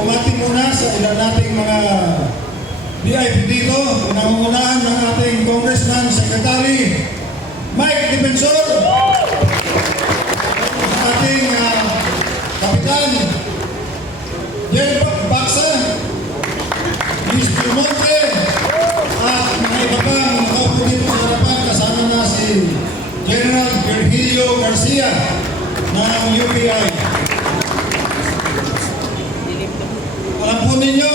bumati muna sa ilan nating mga VIP dito, nangungunahan ng ating Congressman Secretary Mike Defensor, ating Kapitan Jen Baksa, Mr. Monte, at mga iba pang nakaupo dito sa harapan. Kasama na si General Virgilio Garcia ng UPI. Alam po ninyo,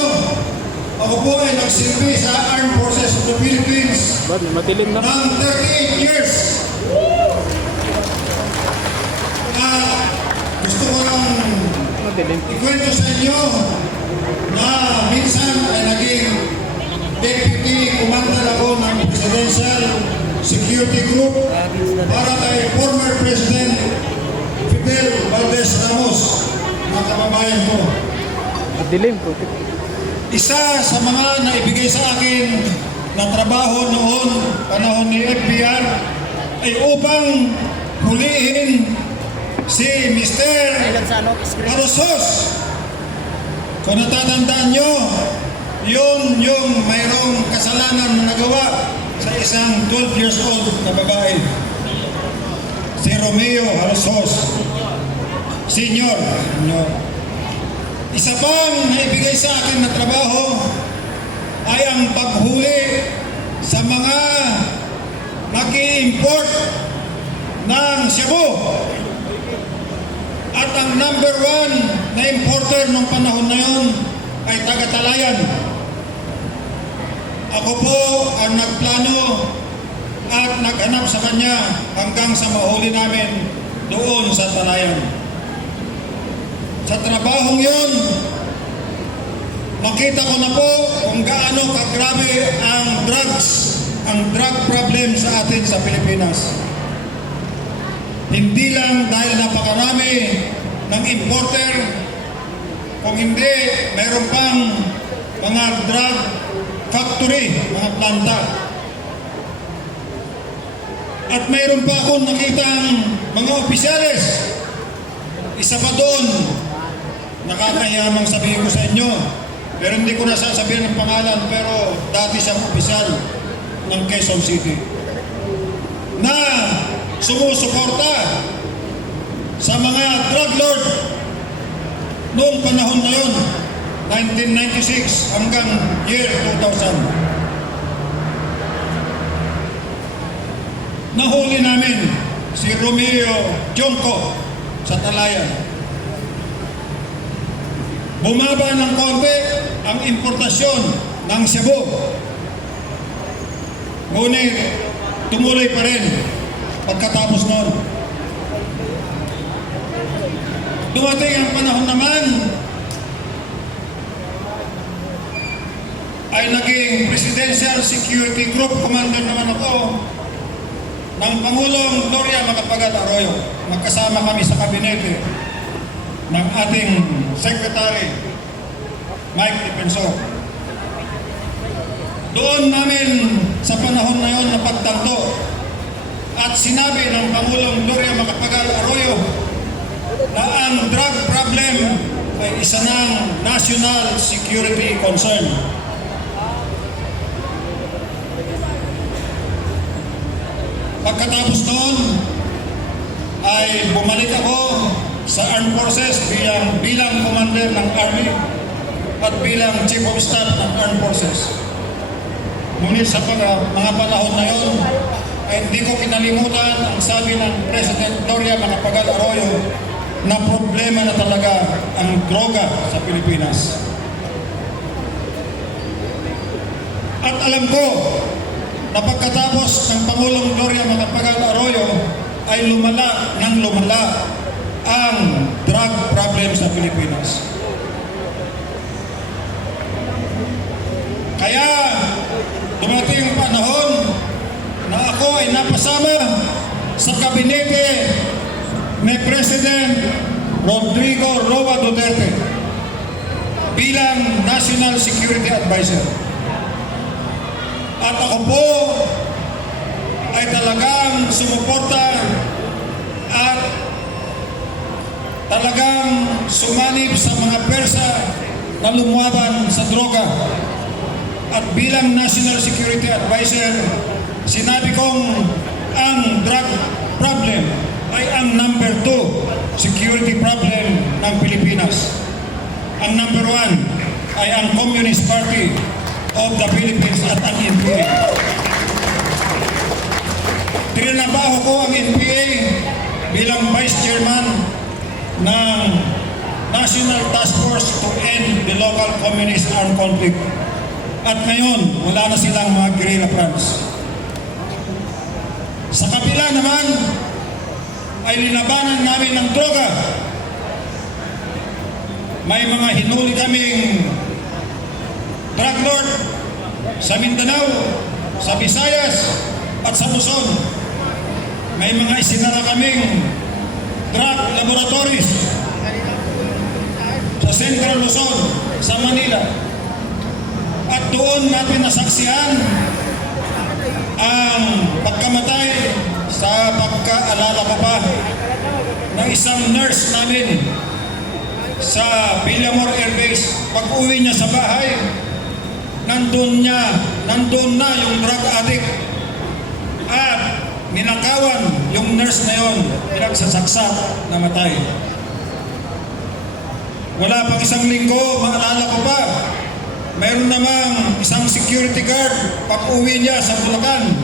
ako po ay nagsilbi sa Armed Forces of the Philippines ng 38 years. Gusto ko lang ikwento sa inyo na minsan ay naging Deputy Commander ako ng Presidential Security Group para kay former President Fidel Valdez Ramos, mga kababayan ko. Isa sa mga naibigay sa akin na trabaho noon, panahon ni FBR, ay upang hulihin si Mr. Arosos. Kung natatandaan nyo, yun yung mayroong kasalanan na nagawa sa isang 12 years old na babae. Si Romeo Arosos Senior. Isa pang naibigay sa akin na trabaho ay ang paghuli sa mga nag-i-import ng Cebu. At ang number 1 na importer nung panahon na yun ay taga-Talayan. Ako po ang nagplano at naghanap sa kanya hanggang sa mahuli namin doon sa Talayan. Sa trabahong yun, makita ko na po kung gaano kagrabe ang drug problem sa atin sa Pilipinas. Hindi lang dahil napakarami ng importer, kung hindi, mayroon pang mga drug factory, mga planta. At mayroon pa akong nakitang mga opisyales. Isa pa doon, nakakahiyamang sabihin ko sa inyo, pero hindi ko na sasabihin ng pangalan, pero dati siyang opisyal ng Quezon City na sumusuporta sa mga drug lord noong panahon na yun, 1996 hanggang year 2000. Nahuli namin si Romeo Jonco sa Talayan. Bumaba ng konti ang importasyon ng Cebu. Ngunit tumuloy pa rin pagkatapos noon. Dumating ang panahon naman ay naging Presidential Security Group Commander naman ako ng Pangulong Gloria Macapagal-Arroyo. Magkasama kami sa kabinete ng ating Secretary Mike Defensor. Doon namin sa panahon na yon napagtanto at sinabi ng Pangulong Gloria Macapagal-Arroyo na ang drug problem ay isa ng national security concern. Pagkatapos noon ay bumalik ako sa Armed Forces bilang commander ng Army at bilang Chief of Staff ng Armed Forces. Ngunit sa mga panahon na yon ay hindi ko kinalimutan ang sabi ng President Gloria Macapagal-Arroyo na problema na talaga ang droga sa Pilipinas. At alam ko na pagkatapos ng Pangulong Gloria Macapagal-Arroyo ay lumala ang drug problem sa Pilipinas. Kaya dumating ang panahon na ako ay napasama sa kabinete ni President Rodrigo Roa Duterte bilang National Security Advisor. At ako po ay talagang sumuporta at talagang sumanib sa mga persa na lumuwaban sa droga. At bilang National Security Advisor, sinabi kong ang drug problem ay ang number 2 security problem ng Pilipinas. Ang number 1 ay ang Communist Party of the Philippines at ang NPA. Trinabaho ko ang NPA bilang Vice Chairman ng National Task Force to End the Local Communist Armed Conflict. At ngayon, wala na silang mga guerrilla fronts. Sa kabila naman, ay linabanan namin ng droga. May mga hinuli kaming drug lord sa Mindanao, sa Visayas, at sa Luzon. May mga isinara kaming drug laboratories sa Central Luzon, sa Manila. At doon natin nasaksihan ang pagkamatay sa pagkaalala ko pa ng isang nurse namin sa Villamor Air Base. Pag-uwi niya sa bahay, nandun na yung drug addict at ninakawan yung nurse na yon, pinagsasaksak, namatay. Wala pang isang linggo, maalala ko pa, mayroon namang isang security guard pag-uwi niya sa Bulacan.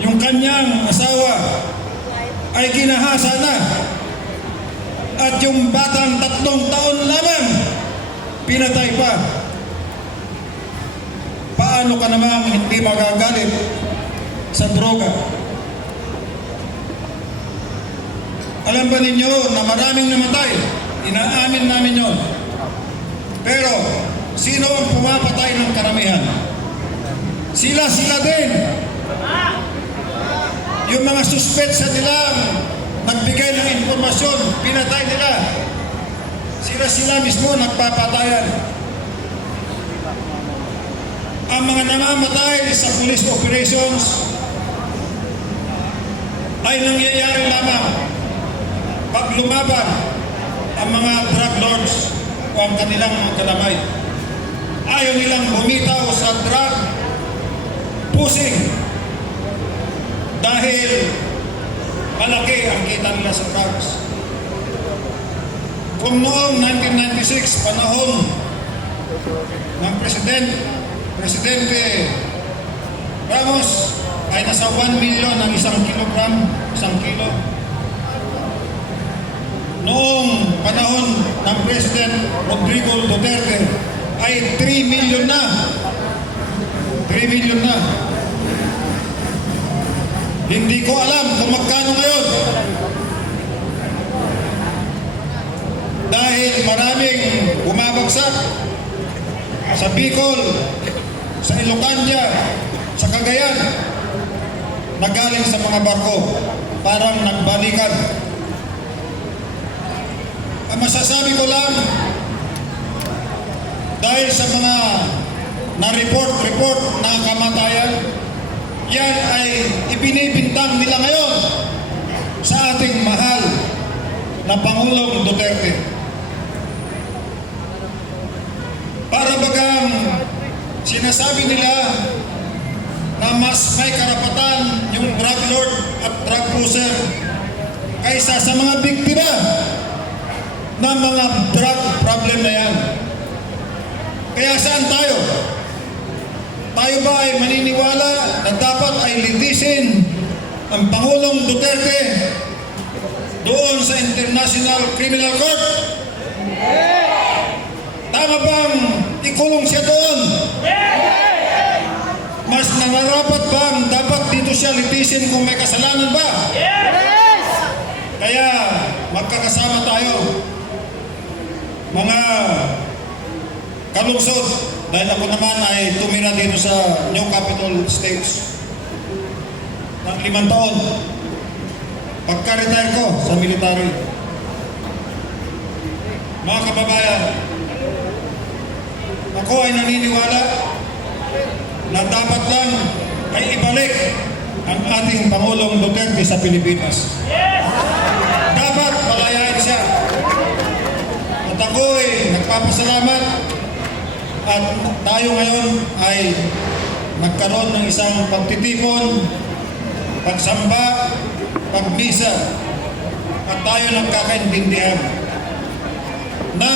Yung kanyang asawa ay ginahasa na. At yung batang 3 taon lamang, pinatay pa. Paano ka namang hindi magagalit sa droga? Alam ba ninyo na maraming namatay? Inaamin namin yon. Pero, sino ang pumapatay ng karamihan? Sila din. Yung mga suspect sa nilang nagbigay ng informasyon, pinatay nila. Sila mismo nagpapatayan. Ang mga namamatay sa police operations ay nangyayari lamang pag lumaban ang mga drug lords o ang kanilang mga kalamay. Ayaw nilang bumitaw sa drug pushing dahil malaki ang kita nila sa drugs. Kung noong 1996, panahon ng Presidente Ramos ay nasa 1 million ang 1 kilogram, 1 kilo. Noong panahon ng President Rodrigo Duterte ay 3 million na. 3 million na. Hindi ko alam kung magkano ngayon. Dahil maraming bumabagsak sa Bicol, sa Ilocania, sa Cagayan, na galing sa mga barko, parang nagbalikan. Ang masasabi ko lang, dahil sa mga na-report na kamatayan, yan ay ibinibintang nila ngayon sa ating mahal na Pangulong Duterte. Para bagang sinasabi nila na mas may karapatan yung drug lord at drug pusher kaysa sa mga biktima ng mga drug problem na yan. Kaya saan tayo? Tayo ba ay maniniwala na dapat ay litisin ang Pangulong Duterte doon sa International Criminal Court? Tama bang ikulong siya doon? Mas nararapat bang dapat dito siya litisin kung may kasalanan ba? Kaya magkakasama tayo, mga kalungsod, dahil ako naman ay tumira dito sa New Capital States ng 5 taon. Pagka-retire ko sa military. Mga kababayan, ako ay naniniwala na dapat lang ay ibalik ang ating Pangulong Duterte sa Pilipinas. Dapat palayain siya. At ako'y nagpapasalamat at tayo ngayon ay nagkaroon ng isang pagtitipon, pagsamba, pagmisa, at tayo nagkakaintindihan na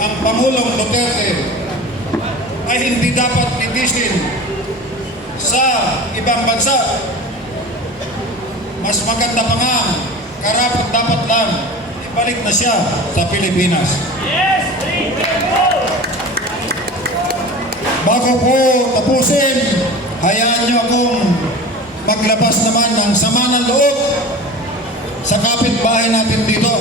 ang Pangulong Duterte ay hindi dapat titisin sa ibang bansa. Mas maganda pa nga, karapat dapat lang ibalik na siya sa Pilipinas. Bago po tapusin, hayaan niyo akong maglabas naman ng sama ng loob sa kapitbahay natin dito.